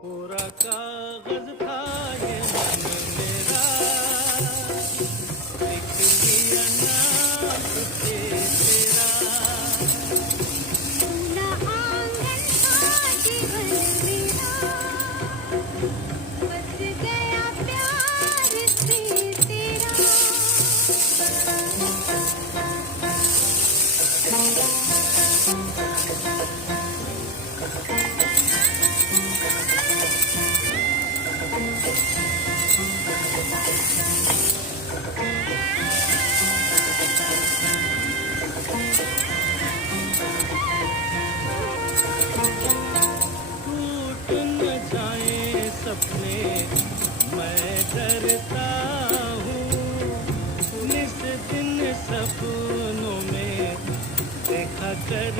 कोरा कागज था ये मन मेरा, लिख लिया नाम तुझे तेरा। खुला आंगन था जीवन मेरा, बस गया प्यार से तेरा। टूट न जाए सपने मैं डरता हूँ, निस दिन सपनों में देखा कर